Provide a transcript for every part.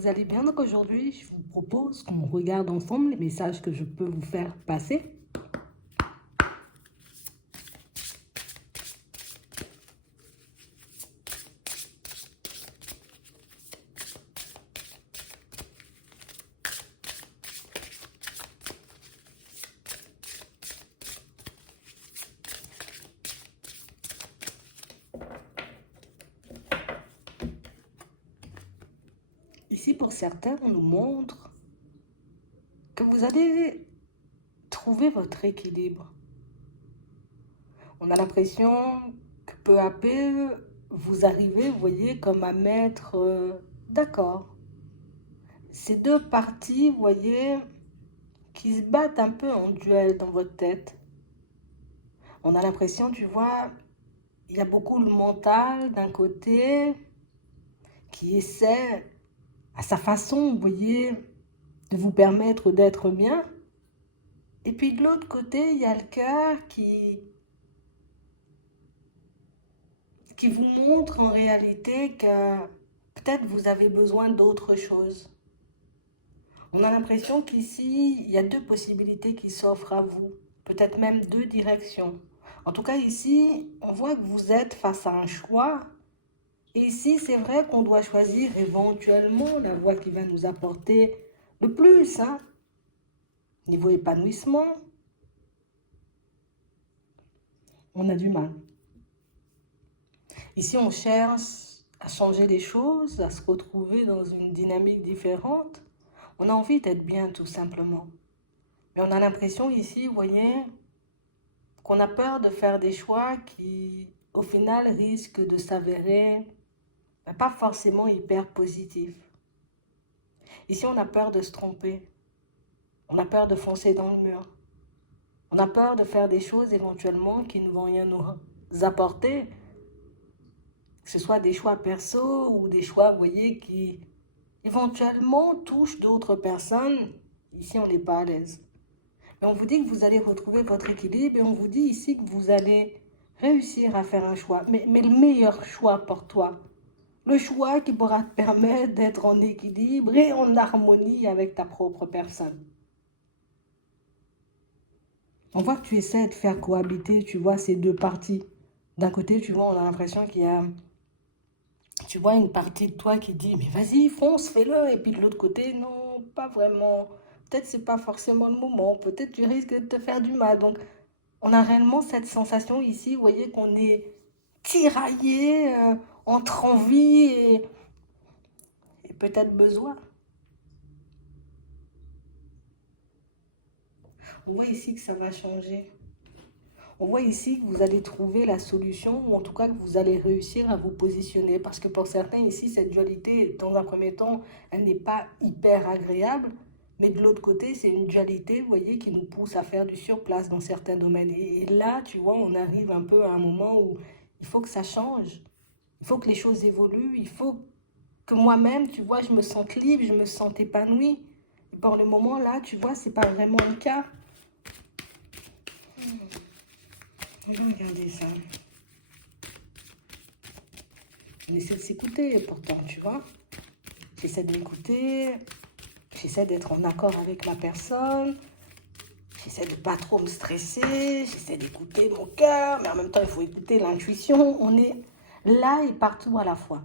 vous allez bien. Donc aujourd'hui, je vous propose qu'on regarde ensemble les messages que je peux vous faire passer. Ici, pour certains, on nous montre que vous allez trouver votre équilibre. On a l'impression que peu à peu, vous arrivez, vous voyez, comme à mettre d'accord. Ces deux parties, vous voyez, qui se battent un peu en duel dans votre tête. On a l'impression, tu vois, il y a beaucoup le mental d'un côté qui essaie à sa façon, vous voyez, de vous permettre d'être bien. Et puis de l'autre côté, il y a le cœur qui vous montre en réalité que peut-être vous avez besoin d'autre chose. On a l'impression qu'ici, il y a deux possibilités qui s'offrent à vous, peut-être même deux directions. En tout cas, ici, on voit que vous êtes face à un choix. Et ici, c'est vrai qu'on doit choisir éventuellement la voie qui va nous apporter le plus, hein. Niveau épanouissement, on a du mal. Ici, on cherche à changer les choses, à se retrouver dans une dynamique différente. On a envie d'être bien, tout simplement. Mais on a l'impression ici, vous voyez, qu'on a peur de faire des choix qui, au final, risquent de s'avérer pas forcément hyper positifs. Ici, on a peur de se tromper. On a peur de foncer dans le mur. On a peur de faire des choses éventuellement qui ne vont rien nous apporter. Que ce soit des choix perso ou des choix, vous voyez, qui éventuellement touchent d'autres personnes. Ici, on n'est pas à l'aise. Mais on vous dit que vous allez retrouver votre équilibre et on vous dit ici que vous allez réussir à faire un choix. Mais le meilleur choix pour toi. Le choix qui pourra te permettre d'être en équilibre et en harmonie avec ta propre personne. On voit que tu essaies de faire cohabiter, tu vois, ces deux parties. D'un côté, tu vois, on a l'impression qu'il y a, tu vois, une partie de toi qui dit, mais vas-y, fonce, fais-le. Et puis de l'autre côté, non, pas vraiment. Peut-être c'est pas forcément le moment. Peut-être tu risques de te faire du mal. Donc, on a réellement cette sensation ici, vous voyez, qu'on est tiraillé entre envie et peut-être besoin. On voit ici que ça va changer. On voit ici que vous allez trouver la solution, ou en tout cas que vous allez réussir à vous positionner. Parce que pour certains ici, cette dualité, dans un premier temps, elle n'est pas hyper agréable. Mais de l'autre côté, c'est une dualité, vous voyez, qui nous pousse à faire du surplace dans certains domaines. Et là, tu vois, on arrive un peu à un moment où il faut que ça change. Il faut que les choses évoluent. Il faut que moi-même, tu vois, je me sente libre, je me sente épanouie. Et pour le moment, là, tu vois, c'est pas vraiment le cas. Regardez ça. On essaie de s'écouter pourtant, tu vois. J'essaie de m'écouter, j'essaie d'être en accord avec ma personne, j'essaie de pas trop me stresser, j'essaie d'écouter mon cœur, mais en même temps, il faut écouter l'intuition. On est là et partout à la fois.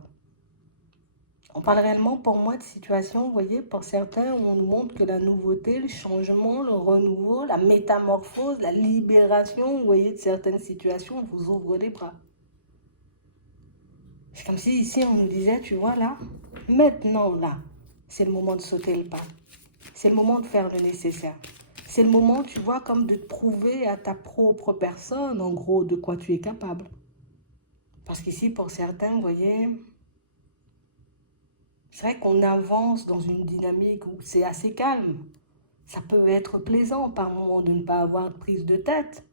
On parle réellement pour moi de situations, vous voyez, pour certains, où on nous montre que la nouveauté, le changement, le renouveau, la métamorphose, la libération, vous voyez, de certaines situations, vous ouvre les bras. C'est comme si ici on nous disait, tu vois là, maintenant là, c'est le moment de sauter le pas. C'est le moment de faire le nécessaire. C'est le moment, tu vois, comme de te prouver à ta propre personne, en gros, de quoi tu es capable. Parce qu'ici, pour certains, vous voyez, c'est vrai qu'on avance dans une dynamique où c'est assez calme. Ça peut être plaisant par moment de ne pas avoir de prise de tête.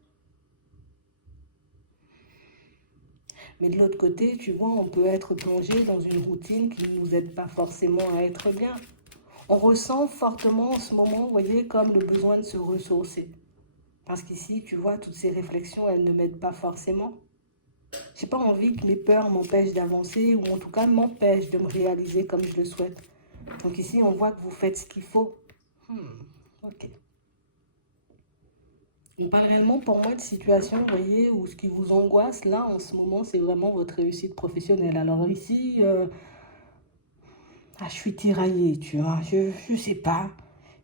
Mais de l'autre côté, tu vois, on peut être plongé dans une routine qui ne nous aide pas forcément à être bien. On ressent fortement en ce moment, vous voyez, comme le besoin de se ressourcer. Parce qu'ici, tu vois, toutes ces réflexions, elles ne m'aident pas forcément. J'ai pas envie que mes peurs m'empêchent d'avancer ou en tout cas m'empêchent de me réaliser comme je le souhaite. Donc ici, on voit que vous faites ce qu'il faut. Ok. On parle réellement pour moi de situation, vous voyez, où ce qui vous angoisse là en ce moment, c'est vraiment votre réussite professionnelle. Alors ici, je suis tiraillée, tu vois, je sais pas.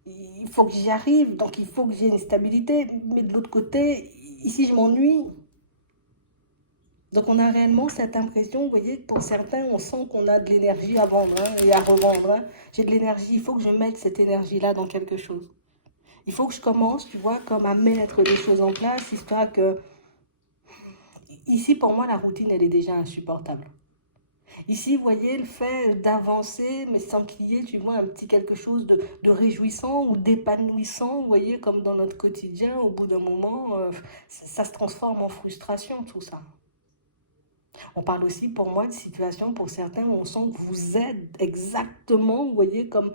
Il faut que j'y arrive, donc il faut que j'ai une stabilité. Mais de l'autre côté, ici, je m'ennuie. Donc on a réellement cette impression, vous voyez, pour certains, on sent qu'on a de l'énergie à vendre et à revendre. J'ai de l'énergie, il faut que je mette cette énergie-là dans quelque chose. Il faut que je commence, tu vois, comme à mettre des choses en place, histoire que... Ici, pour moi, la routine, elle est déjà insupportable. Ici, vous voyez, le fait d'avancer, mais sans qu'il y ait, tu vois, un petit quelque chose de réjouissant ou d'épanouissant, vous voyez, comme dans notre quotidien, au bout d'un moment, ça se transforme en frustration, tout ça. On parle aussi pour moi de situations, pour certains, où on sent que vous êtes exactement, vous voyez, comme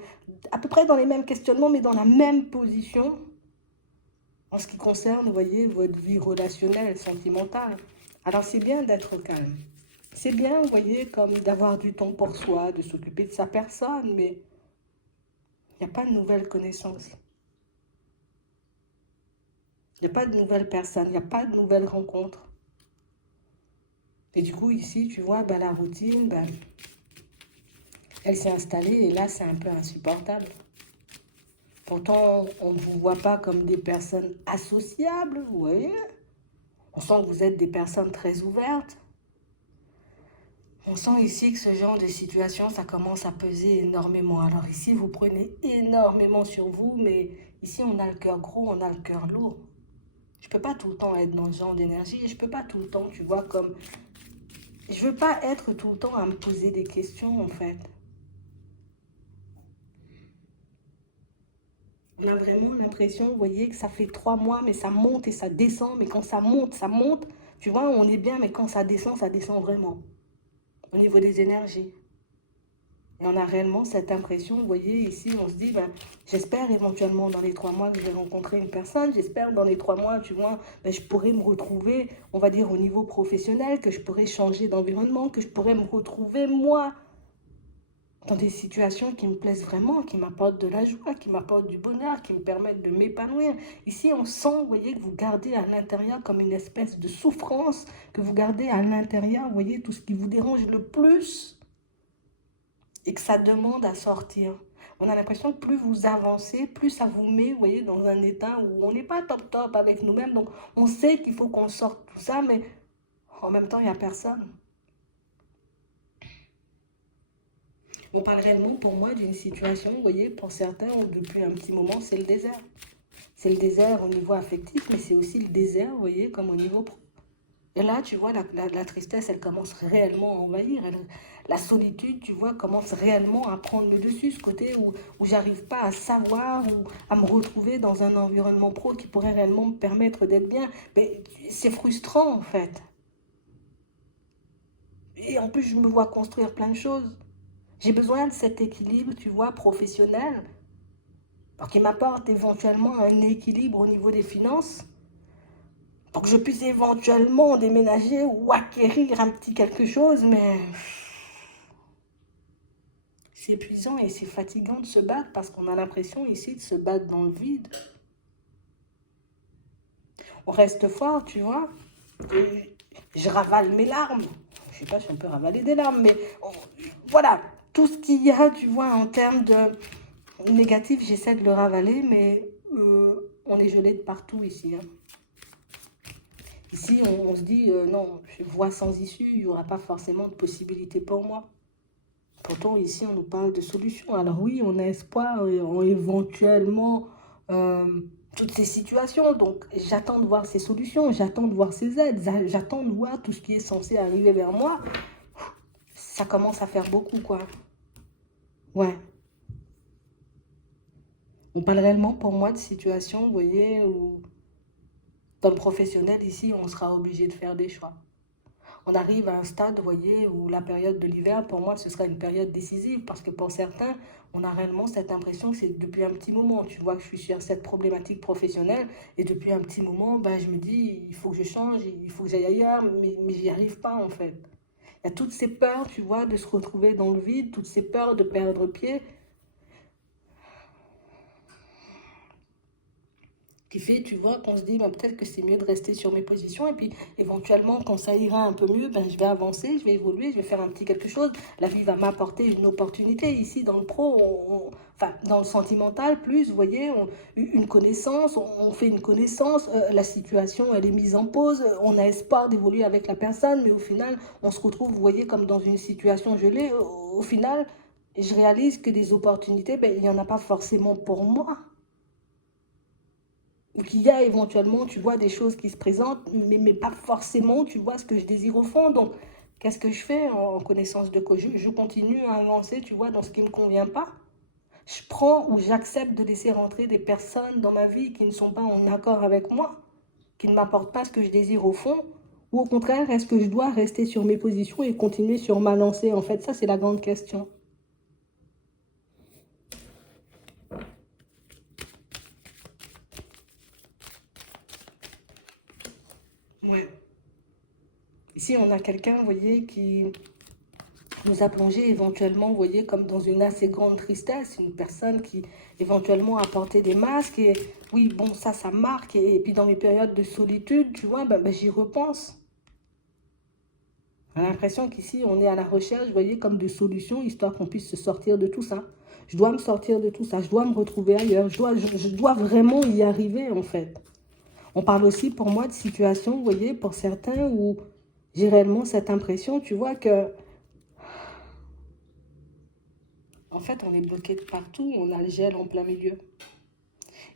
à peu près dans les mêmes questionnements, mais dans la même position en ce qui concerne, vous voyez, votre vie relationnelle, sentimentale. Alors c'est bien d'être calme. C'est bien, vous voyez, comme d'avoir du temps pour soi, de s'occuper de sa personne, mais il n'y a pas de nouvelles connaissances. Il n'y a pas de nouvelles personnes, il n'y a pas de nouvelles rencontres. Et du coup, ici, tu vois, la routine, elle s'est installée et là, c'est un peu insupportable. Pourtant, on ne vous voit pas comme des personnes associables, vous voyez. On sent que vous êtes des personnes très ouvertes. On sent ici que ce genre de situation, ça commence à peser énormément. Alors ici, vous prenez énormément sur vous, mais ici, on a le cœur gros, on a le cœur lourd. Je ne peux pas tout le temps être dans ce genre d'énergie. Je ne peux pas tout le temps, tu vois, comme... Je ne veux pas être tout le temps à me poser des questions, en fait. On a vraiment l'impression, vous voyez, que ça fait 3 mois, mais ça monte et ça descend. Mais quand ça monte, ça monte. Tu vois, on est bien, mais quand ça descend vraiment. Au niveau des énergies. Et on a réellement cette impression, vous voyez, ici, on se dit, j'espère éventuellement dans les 3 mois que je vais rencontrer une personne. J'espère dans les 3 mois, tu vois, je pourrai me retrouver, on va dire, au niveau professionnel, que je pourrai changer d'environnement, que je pourrai me retrouver, moi, dans des situations qui me plaisent vraiment, qui m'apportent de la joie, qui m'apportent du bonheur, qui me permettent de m'épanouir. Ici, on sent, vous voyez, que vous gardez à l'intérieur comme une espèce de souffrance, que vous gardez à l'intérieur, vous voyez, tout ce qui vous dérange le plus et que ça demande à sortir. On a l'impression que plus vous avancez, plus ça vous met, vous voyez, dans un état où on n'est pas top top avec nous-mêmes. Donc, on sait qu'il faut qu'on sorte tout ça, mais en même temps, il n'y a personne. On parle réellement pour moi d'une situation, vous voyez, pour certains, où depuis un petit moment, c'est le désert. C'est le désert au niveau affectif, mais c'est aussi le désert, vous voyez, comme au niveau pro. Et là, tu vois, la tristesse, elle commence réellement à envahir. La solitude, tu vois, commence réellement à prendre le dessus, ce côté où j'arrive pas à savoir ou à me retrouver dans un environnement pro qui pourrait réellement me permettre d'être bien. Mais c'est frustrant, en fait. Et en plus, je me vois construire plein de choses. J'ai besoin de cet équilibre, tu vois, professionnel, pour qu'il m'apporte éventuellement un équilibre au niveau des finances, pour que je puisse éventuellement déménager ou acquérir un petit quelque chose, mais c'est épuisant et c'est fatigant de se battre parce qu'on a l'impression ici de se battre dans le vide. On reste fort, tu vois, et je ravale mes larmes. Je sais pas si on peut ravaler des larmes, mais voilà, tout ce qu'il y a, tu vois, en termes de négatif, j'essaie de le ravaler, mais on est gelé de partout ici. Ici, on se dit, non, je vois sans issue, il n'y aura pas forcément de possibilité pour moi. Pourtant, ici, on nous parle de solutions. Alors oui, on a espoir en éventuellement euh, toutes ces situations. Donc, j'attends de voir ces solutions, j'attends de voir ces aides, j'attends de voir tout ce qui est censé arriver vers moi. Ça commence à faire beaucoup, quoi. Ouais. On parle réellement pour moi de situations, vous voyez, où dans le professionnel, ici, on sera obligé de faire des choix. On arrive à un stade, vous voyez, où la période de l'hiver, pour moi, ce sera une période décisive parce que pour certains, on a réellement cette impression que c'est depuis un petit moment. Tu vois que je suis sur cette problématique professionnelle et depuis un petit moment, je me dis, il faut que je change, il faut que j'aille ailleurs, mais j'y arrive pas en fait. Il y a toutes ces peurs, tu vois, de se retrouver dans le vide, toutes ces peurs de perdre pied. qui fait, tu vois, qu'on se dit, ben, peut-être que c'est mieux de rester sur mes positions. Et puis, éventuellement, quand ça ira un peu mieux, ben, je vais avancer, je vais évoluer, je vais faire un petit quelque chose. La vie va m'apporter une opportunité. Ici, dans le pro, enfin, dans le sentimental, plus, vous voyez, une connaissance, on fait une connaissance, la situation, elle est mise en pause, on a espoir d'évoluer avec la personne, mais au final, on se retrouve, vous voyez, comme dans une situation gelée. Au final, je réalise que des opportunités, ben, il n'y en a pas forcément pour moi. Ou qu'il y a éventuellement, tu vois, des choses qui se présentent, mais pas forcément, tu vois, ce que je désire au fond. Donc, qu'est-ce que je fais en connaissance de cause? Je continue à avancer, tu vois, dans ce qui ne me convient pas. Je prends ou j'accepte de laisser rentrer des personnes dans ma vie qui ne sont pas en accord avec moi, qui ne m'apportent pas ce que je désire au fond. Ou au contraire, est-ce que je dois rester sur mes positions et continuer sur ma lancée? En fait, ça, c'est la grande question. Ouais. Ici, on a quelqu'un, vous voyez, qui nous a plongé éventuellement, vous voyez, comme dans une assez grande tristesse, une personne qui éventuellement a porté des masques, et oui, bon, ça marque, et puis dans mes périodes de solitude, tu vois, ben, j'y repense. J'ai l'impression qu'ici, on est à la recherche, vous voyez, comme de solutions, histoire qu'on puisse se sortir de tout ça. Je dois me sortir de tout ça, je dois me retrouver ailleurs, je dois vraiment y arriver, en fait. On parle aussi, pour moi, de situations, vous voyez, pour certains, où j'ai réellement cette impression, tu vois, que en fait, on est bloqué de partout, on a le gel en plein milieu.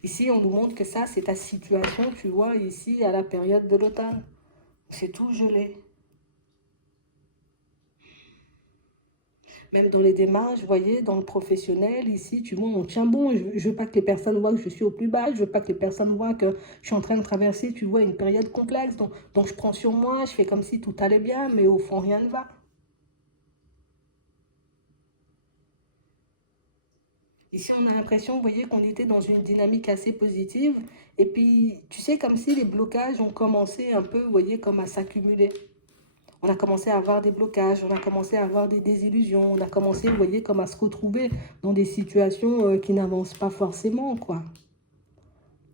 Ici, on nous montre que ça, c'est ta situation, tu vois, ici, à la période de l'automne. C'est tout gelé. Même dans les démarches, vous voyez, dans le professionnel, ici, tu vois, on tient bon. Je ne veux pas que les personnes voient que je suis au plus bas. Je veux pas que les personnes voient que je suis en train de traverser, tu vois, une période complexe. Donc je prends sur moi, je fais comme si tout allait bien, mais au fond, rien ne va. Ici, on a l'impression, vous voyez, qu'on était dans une dynamique assez positive. Et puis, tu sais, comme si les blocages ont commencé un peu, vous voyez, comme à s'accumuler. On a commencé à avoir des blocages, on a commencé à avoir des désillusions, on a commencé, vous voyez, comme à se retrouver dans des situations qui n'avancent pas forcément, quoi.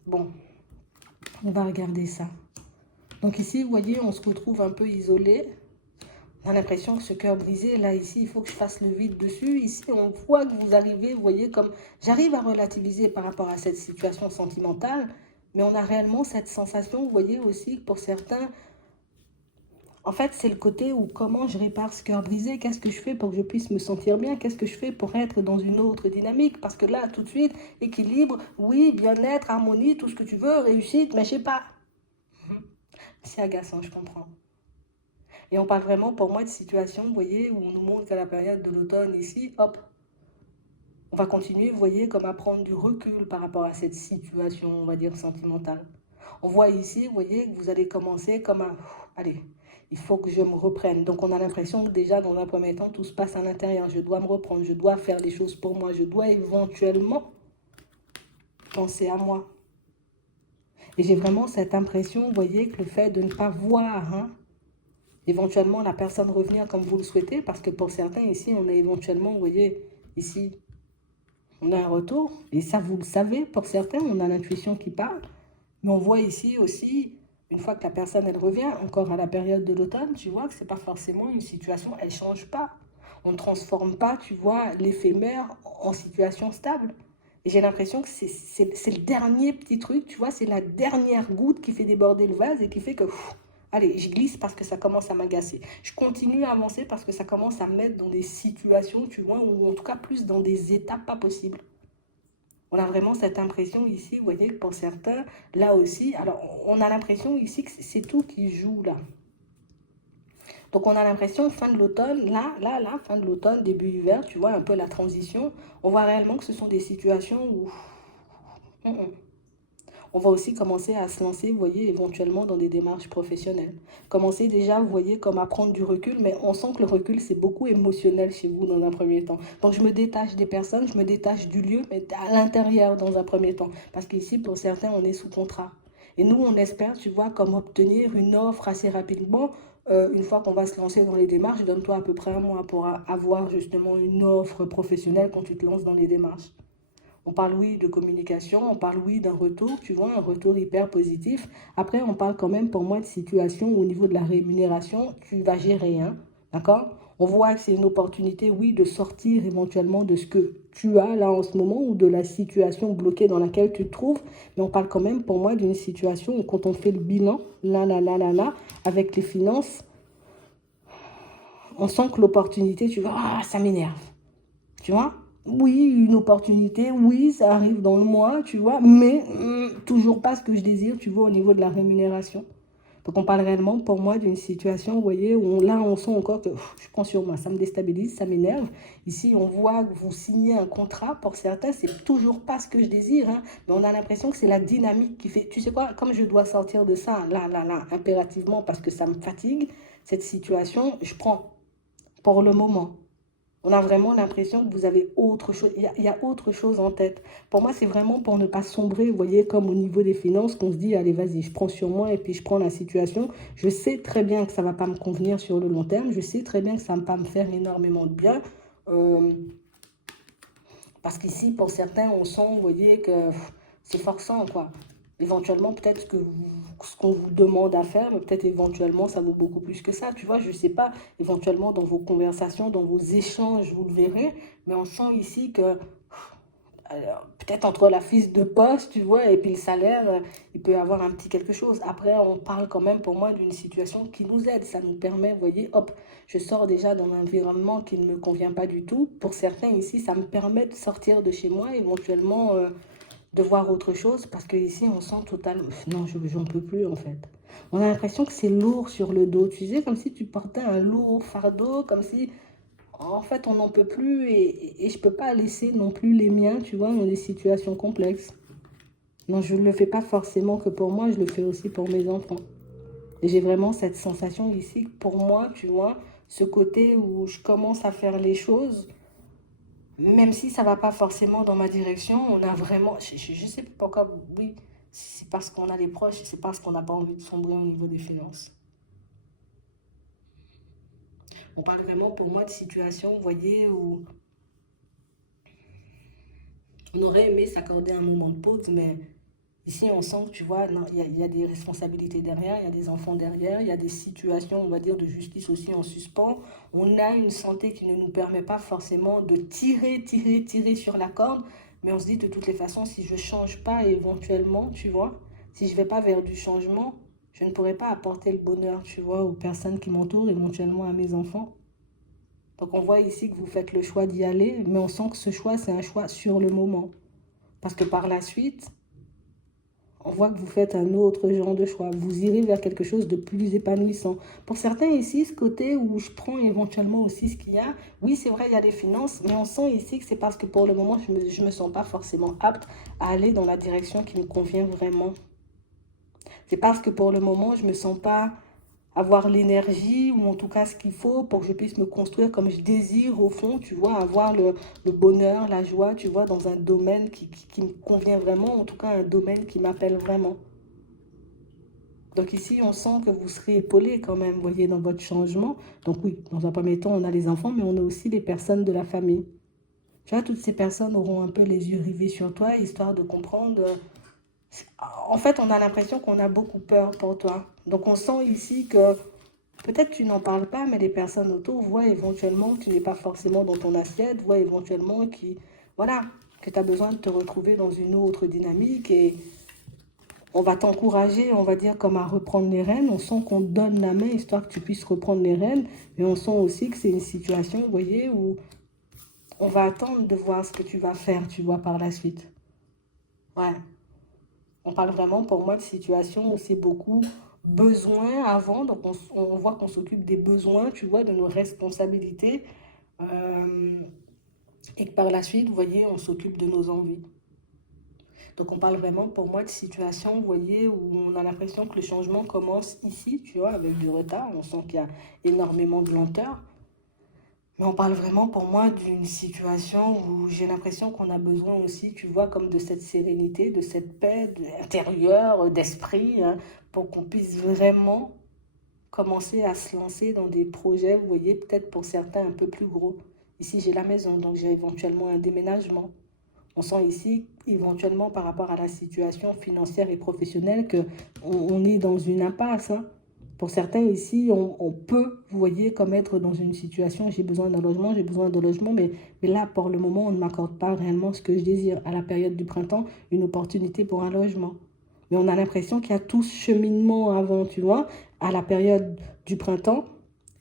Bon, on va regarder ça. Donc ici, vous voyez, on se retrouve un peu isolé. On a l'impression que ce cœur brisé, là, ici, il faut que je fasse le vide dessus. Ici, on voit que vous arrivez, vous voyez, comme j'arrive à relativiser par rapport à cette situation sentimentale, mais on a réellement cette sensation, vous voyez, aussi, que pour certains, en fait, c'est le côté où comment je répare ce cœur brisé, qu'est-ce que je fais pour que je puisse me sentir bien, qu'est-ce que je fais pour être dans une autre dynamique, parce que là, tout de suite, équilibre, oui, bien-être, harmonie, tout ce que tu veux, réussite, mais je sais pas. C'est agaçant, je comprends. Et on parle vraiment pour moi de situation, vous voyez, où on nous montre qu'à la période de l'automne ici, hop, on va continuer, vous voyez, comme à prendre du recul par rapport à cette situation, on va dire, sentimentale. On voit ici, vous voyez, que vous allez commencer comme un... Allez, il faut que je me reprenne. Donc on a l'impression que déjà, dans un premier temps, tout se passe à l'intérieur. Je dois me reprendre, je dois faire les choses pour moi, je dois éventuellement penser à moi. Et j'ai vraiment cette impression, vous voyez, que le fait de ne pas voir, hein, éventuellement la personne revenir comme vous le souhaitez, parce que pour certains ici, on a éventuellement, vous voyez, ici, on a un retour, et ça vous le savez, pour certains, on a l'intuition qui parle, mais on voit ici aussi, une fois que la personne, elle revient, encore à la période de l'automne, tu vois que c'est pas forcément une situation, elle change pas. On ne transforme pas, tu vois, l'éphémère en situation stable. Et j'ai l'impression que c'est le dernier petit truc, tu vois, c'est la dernière goutte qui fait déborder le vase et qui fait que, allez, je glisse parce que ça commence à m'agacer. Je continue à avancer parce que ça commence à me mettre dans des situations, tu vois, ou en tout cas plus dans des étapes pas possibles. On a vraiment cette impression ici, vous voyez, que pour certains, là aussi, alors on a l'impression ici que c'est tout qui joue là. Donc on a l'impression, fin de l'automne, là, fin de l'automne, début hiver, tu vois, un peu la transition, on voit réellement que ce sont des situations où on va aussi commencer à se lancer, vous voyez, éventuellement dans des démarches professionnelles. Commencer déjà, vous voyez, comme à prendre du recul, mais on sent que le recul, c'est beaucoup émotionnel chez vous dans un premier temps. Donc je me détache des personnes, je me détache du lieu, mais à l'intérieur dans un premier temps. Parce qu'ici, pour certains, on est sous contrat. Et nous, on espère, tu vois, comme obtenir une offre assez rapidement. Une fois qu'on va se lancer dans les démarches, donne-toi à peu près un mois pour avoir justement une offre professionnelle quand tu te lances dans les démarches. On parle, oui, de communication, on parle, oui, d'un retour, tu vois, un retour hyper positif. Après, on parle quand même, pour moi, de situation au niveau de la rémunération, tu vas gérer, hein, d'accord? On voit que c'est une opportunité, oui, de sortir éventuellement de ce que tu as là en ce moment ou de la situation bloquée dans laquelle tu te trouves. Mais on parle quand même, pour moi, d'une situation où quand on fait le bilan, là, avec les finances, on sent que l'opportunité, tu vois, ah, ça m'énerve. Tu vois? Oui, une opportunité, oui, ça arrive dans le mois, tu vois, mais toujours pas ce que je désire, tu vois, au niveau de la rémunération. Donc on parle réellement pour moi d'une situation, vous voyez, où là on sent encore que je prends sur moi, ça me déstabilise, ça m'énerve. Ici on voit que vous signez un contrat, pour certains c'est toujours pas ce que je désire, hein, mais on a l'impression que c'est la dynamique qui fait, tu sais quoi, comme je dois sortir de ça, impérativement parce que ça me fatigue, cette situation, je prends pour le moment. On a vraiment l'impression que vous avez autre chose, il y a autre chose en tête. Pour moi, c'est vraiment pour ne pas sombrer, vous voyez, comme au niveau des finances, qu'on se dit, allez, vas-y, je prends sur moi et puis je prends la situation. Je sais très bien que ça ne va pas me convenir sur le long terme, je sais très bien que ça ne va pas me faire énormément de bien. Euh, Parce qu'ici, pour certains, on sent, vous voyez, que c'est forçant, quoi. Éventuellement, peut-être ce qu'on vous demande à faire, mais peut-être éventuellement, ça vaut beaucoup plus que ça. Tu vois, je ne sais pas, éventuellement, dans vos conversations, dans vos échanges, vous le verrez, mais on sent ici que peut-être entre la fiche de poste, tu vois, et puis le salaire, il peut y avoir un petit quelque chose. Après, on parle quand même pour moi d'une situation qui nous aide. Ça nous permet, vous voyez, hop, je sors déjà d'un environnement qui ne me convient pas du tout. Pour certains ici, ça me permet de sortir de chez moi, éventuellement de voir autre chose, parce que ici, on sent totalement... Non, j'en peux plus, en fait. On a l'impression que c'est lourd sur le dos, tu sais, comme si tu portais un lourd fardeau, comme si en fait, on n'en peut plus et je ne peux pas laisser non plus les miens, tu vois, dans des situations complexes. Non, je ne le fais pas forcément que pour moi, je le fais aussi pour mes enfants. Et j'ai vraiment cette sensation ici, pour moi, tu vois, ce côté où je commence à faire les choses, même si ça ne va pas forcément dans ma direction, on a vraiment, je sais pas pourquoi, oui, c'est parce qu'on a des proches, c'est parce qu'on n'a pas envie de sombrer au niveau des finances. On parle vraiment pour moi de situations, vous voyez, où on aurait aimé s'accorder un moment de pause, mais ici, on sent que, tu vois, il y a des responsabilités derrière, il y a des enfants derrière, il y a des situations, on va dire, de justice aussi en suspens. On a une santé qui ne nous permet pas forcément de tirer sur la corde, mais on se dit de toutes les façons, si je ne change pas éventuellement, tu vois, si je ne vais pas vers du changement, je ne pourrai pas apporter le bonheur, tu vois, aux personnes qui m'entourent, éventuellement à mes enfants. Donc on voit ici que vous faites le choix d'y aller, mais on sent que ce choix, c'est un choix sur le moment. Parce que par la suite, on voit que vous faites un autre genre de choix. Vous irez vers quelque chose de plus épanouissant. Pour certains ici, ce côté où je prends éventuellement aussi ce qu'il y a, oui, c'est vrai, il y a des finances, mais on sent ici que c'est parce que pour le moment, je me sens pas forcément apte à aller dans la direction qui me convient vraiment. C'est parce que pour le moment, je me sens pas avoir l'énergie ou en tout cas ce qu'il faut pour que je puisse me construire comme je désire au fond, tu vois, avoir le bonheur, la joie, tu vois, dans un domaine qui me convient vraiment, en tout cas un domaine qui m'appelle vraiment. Donc ici, on sent que vous serez épaulé quand même, vous voyez, dans votre changement. Donc oui, dans un premier temps, on a les enfants, mais on a aussi les personnes de la famille. Tu vois, toutes ces personnes auront un peu les yeux rivés sur toi, histoire de comprendre. En fait, on a l'impression qu'on a beaucoup peur pour toi. Donc on sent ici que peut-être tu n'en parles pas, mais les personnes autour voient éventuellement que tu n'es pas forcément dans ton assiette, voient éventuellement voilà, que tu as besoin de te retrouver dans une autre dynamique et on va t'encourager, on va dire, comme à reprendre les rênes. On sent qu'on te donne la main histoire que tu puisses reprendre les rênes, mais on sent aussi que c'est une situation, vous voyez, où on va attendre de voir ce que tu vas faire, tu vois, par la suite. Ouais. On parle vraiment pour moi de situation où c'est beaucoup besoin avant, donc on voit qu'on s'occupe des besoins, tu vois, de nos responsabilités, euh, et que par la suite, vous voyez, on s'occupe de nos envies. Donc on parle vraiment pour moi de situation, vous voyez, où on a l'impression que le changement commence ici, tu vois, avec du retard, on sent qu'il y a énormément de lenteur, mais on parle vraiment pour moi d'une situation où j'ai l'impression qu'on a besoin aussi, tu vois, comme de cette sérénité, de cette paix intérieure, d'esprit, hein, pour qu'on puisse vraiment commencer à se lancer dans des projets, vous voyez, peut-être pour certains un peu plus gros. Ici, j'ai la maison, donc j'ai éventuellement un déménagement. On sent ici, éventuellement, par rapport à la situation financière et professionnelle, qu'on est dans une impasse, hein. Pour certains ici, on peut, vous voyez, comme être dans une situation, j'ai besoin d'un logement, mais là, pour le moment, on ne m'accorde pas réellement ce que je désire. À la période du printemps, une opportunité pour un logement. Mais on a l'impression qu'il y a tout ce cheminement avant, tu vois. À la période du printemps,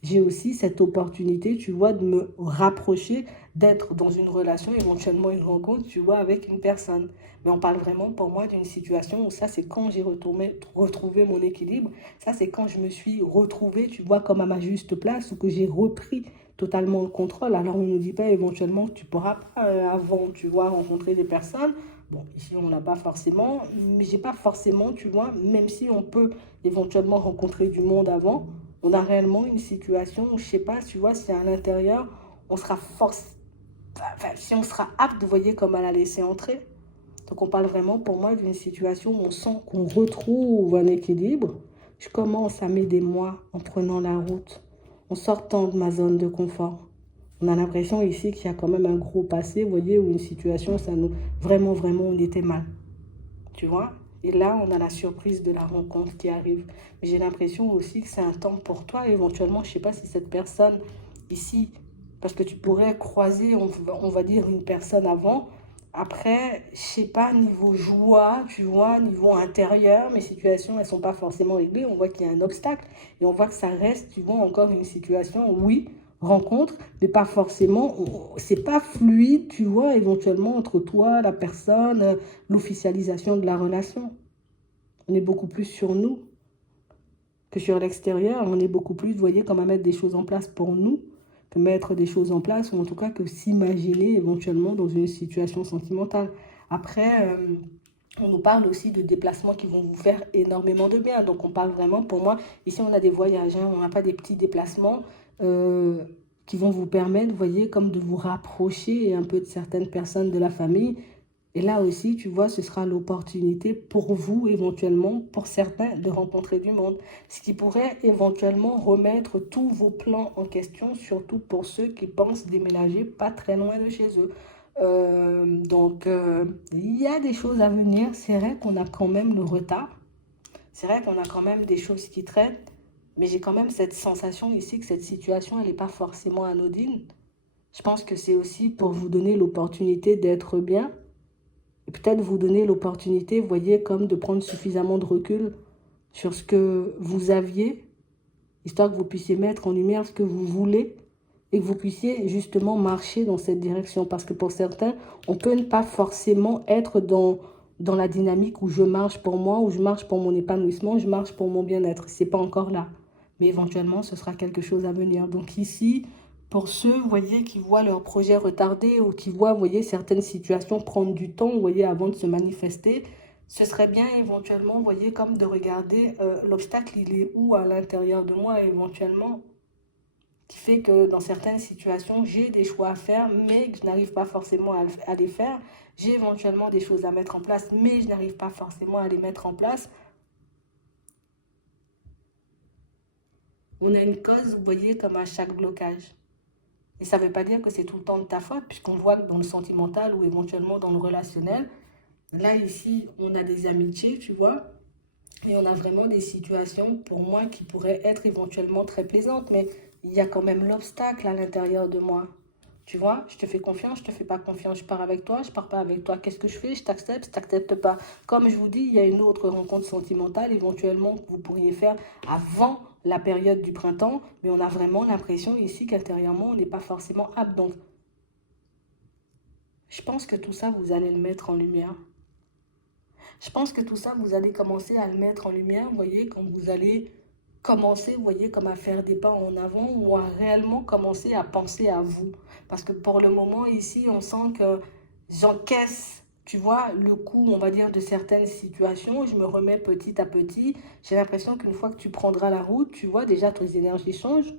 j'ai aussi cette opportunité, tu vois, de me rapprocher, d'être dans une relation, éventuellement une rencontre, tu vois, avec une personne. Mais on parle vraiment pour moi d'une situation où ça, c'est quand j'ai retrouvé mon équilibre. Ça, c'est quand je me suis retrouvée, tu vois, comme à ma juste place ou que j'ai repris totalement le contrôle. Alors, on ne nous dit pas éventuellement que tu ne pourras pas avant, tu vois, rencontrer des personnes. Bon, ici, on n'a pas forcément, mais j'ai pas forcément, tu vois, même si on peut éventuellement rencontrer du monde avant, on a réellement une situation où, je sais pas, tu vois, si à l'intérieur, on sera si on sera apte, vous voyez, comme à la laisser entrer. Donc, on parle vraiment, pour moi, d'une situation où on sent qu'on retrouve un équilibre. Je commence à m'aider moi en prenant la route, en sortant de ma zone de confort. On a l'impression ici qu'il y a quand même un gros passé, vous voyez, où une situation, ça nous, vraiment, vraiment, on était mal. Tu vois? Et là, on a la surprise de la rencontre qui arrive. Mais j'ai l'impression aussi que c'est un temps pour toi, éventuellement, je ne sais pas si cette personne ici, parce que tu pourrais croiser, on va dire, une personne avant. Après, je sais pas, niveau joie, tu vois, niveau intérieur, mes situations, elles sont pas forcément réglées. On voit qu'il y a un obstacle et on voit que ça reste, tu vois, encore une situation, oui, rencontre, mais pas forcément, c'est pas fluide, tu vois, éventuellement entre toi, la personne, l'officialisation de la relation. On est beaucoup plus sur nous que sur l'extérieur. On est beaucoup plus, vous voyez, comme à mettre des choses en place pour nous, que mettre des choses en place, ou en tout cas que s'imaginer éventuellement dans une situation sentimentale. Après, on nous parle aussi de déplacements qui vont vous faire énormément de bien. Donc on parle vraiment, pour moi, ici on a des voyages, hein, on n'a pas des petits déplacements euh, qui vont vous permettre, vous voyez, comme de vous rapprocher un peu de certaines personnes de la famille. Et là aussi, tu vois, ce sera l'opportunité pour vous, éventuellement, pour certains, de rencontrer du monde. Ce qui pourrait éventuellement remettre tous vos plans en question, surtout pour ceux qui pensent déménager pas très loin de chez eux. Il y a des choses à venir. C'est vrai qu'on a quand même le retard. C'est vrai qu'on a quand même des choses qui traînent. Mais j'ai quand même cette sensation ici que cette situation, elle n'est pas forcément anodine. Je pense que c'est aussi pour vous donner l'opportunité d'être bien et peut-être vous donner l'opportunité, vous voyez, comme de prendre suffisamment de recul sur ce que vous aviez, histoire que vous puissiez mettre en lumière ce que vous voulez et que vous puissiez justement marcher dans cette direction. Parce que pour certains, on peut ne pas forcément être dans la dynamique où je marche pour moi, où je marche pour mon épanouissement, je marche pour mon bien-être. C'est pas encore là. Mais éventuellement, ce sera quelque chose à venir. Donc ici, pour ceux, vous voyez, qui voient leur projet retardé ou qui voient, vous voyez, certaines situations prendre du temps, vous voyez, avant de se manifester, ce serait bien éventuellement, vous voyez, comme de regarder l'obstacle, il est où à l'intérieur de moi éventuellement, qui fait que dans certaines situations, j'ai des choix à faire, mais que je n'arrive pas forcément à les faire. J'ai éventuellement des choses à mettre en place, mais je n'arrive pas forcément à les mettre en place. On a une cause, vous voyez, comme à chaque blocage. Et ça ne veut pas dire que c'est tout le temps de ta faute, puisqu'on voit que dans le sentimental ou éventuellement dans le relationnel, là, ici, on a des amitiés, tu vois, et on a vraiment des situations, pour moi, qui pourraient être éventuellement très plaisantes, mais il y a quand même l'obstacle à l'intérieur de moi. Tu vois, je te fais confiance, je te fais pas confiance, je pars avec toi, je pars pas avec toi. Qu'est-ce que je fais? Je t'accepte pas. Comme je vous dis, il y a une autre rencontre sentimentale éventuellement que vous pourriez faire avant la période du printemps, mais on a vraiment l'impression ici qu'intérieurement, on n'est pas forcément apte. Donc, je pense que tout ça, vous allez le mettre en lumière. Je pense que tout ça, vous allez commencer à le mettre en lumière, vous voyez, quand vous allez commencer, vous voyez, comme à faire des pas en avant ou à réellement commencer à penser à vous. Parce que pour le moment, ici, on sent que j'encaisse, tu vois, le coup, on va dire, de certaines situations. Je me remets petit à petit. J'ai l'impression qu'une fois que tu prendras la route, tu vois, déjà, tes énergies changent.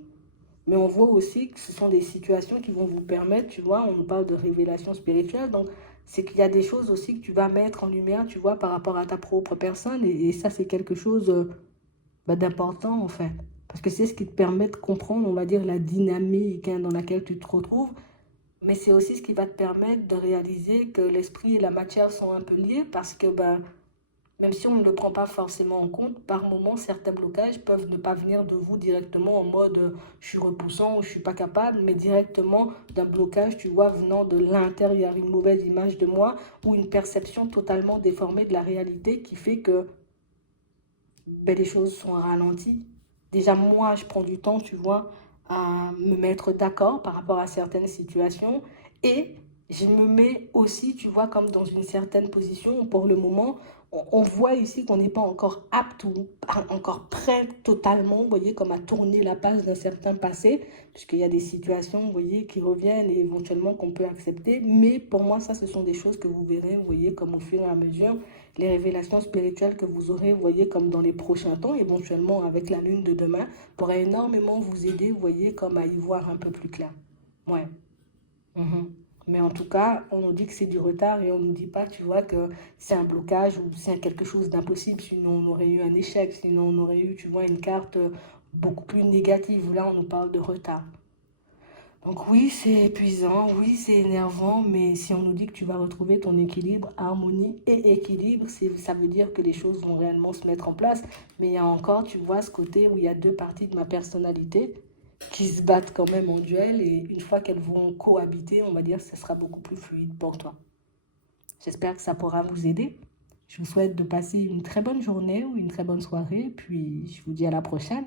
Mais on voit aussi que ce sont des situations qui vont vous permettre, tu vois, on nous parle de révélation spirituelle, donc c'est qu'il y a des choses aussi que tu vas mettre en lumière, tu vois, par rapport à ta propre personne, et ça, c'est quelque chose d'important, en fait. Parce que c'est ce qui te permet de comprendre, on va dire, la dynamique hein, dans laquelle tu te retrouves. Mais c'est aussi ce qui va te permettre de réaliser que l'esprit et la matière sont un peu liés parce que ben, même si on ne le prend pas forcément en compte, par moments, certains blocages peuvent ne pas venir de vous directement en mode je suis repoussant ou je suis pas capable, mais directement d'un blocage, tu vois, venant de l'intérieur, une mauvaise image de moi ou une perception totalement déformée de la réalité qui fait que ben, les choses sont ralenties. Déjà, moi, je prends du temps, tu vois, à me mettre d'accord par rapport à certaines situations et je me mets aussi, tu vois, comme dans une certaine position où pour le moment, on voit ici qu'on n'est pas encore apte ou pas encore prêt totalement, vous voyez, comme à tourner la page d'un certain passé, puisqu'il y a des situations, vous voyez, qui reviennent et éventuellement qu'on peut accepter. Mais pour moi, ça, ce sont des choses que vous verrez, vous voyez, comme au fur et à mesure les révélations spirituelles que vous aurez, vous voyez, comme dans les prochains temps, éventuellement avec la lune de demain, pourrait énormément vous aider, vous voyez, comme à y voir un peu plus clair. Ouais. Mhm. Mais en tout cas, on nous dit que c'est du retard et on ne nous dit pas, tu vois, que c'est un blocage ou c'est quelque chose d'impossible. Sinon, on aurait eu un échec. Sinon, on aurait eu, tu vois, une carte beaucoup plus négative. Là, on nous parle de retard. Donc oui, c'est épuisant, oui, c'est énervant, mais si on nous dit que tu vas retrouver ton équilibre, harmonie et équilibre, ça veut dire que les choses vont réellement se mettre en place. Mais il y a encore, tu vois, ce côté où il y a deux parties de ma personnalité qui se battent quand même en duel et une fois qu'elles vont cohabiter, on va dire que ce sera beaucoup plus fluide pour toi. J'espère que ça pourra vous aider. Je vous souhaite de passer une très bonne journée ou une très bonne soirée, puis je vous dis à la prochaine.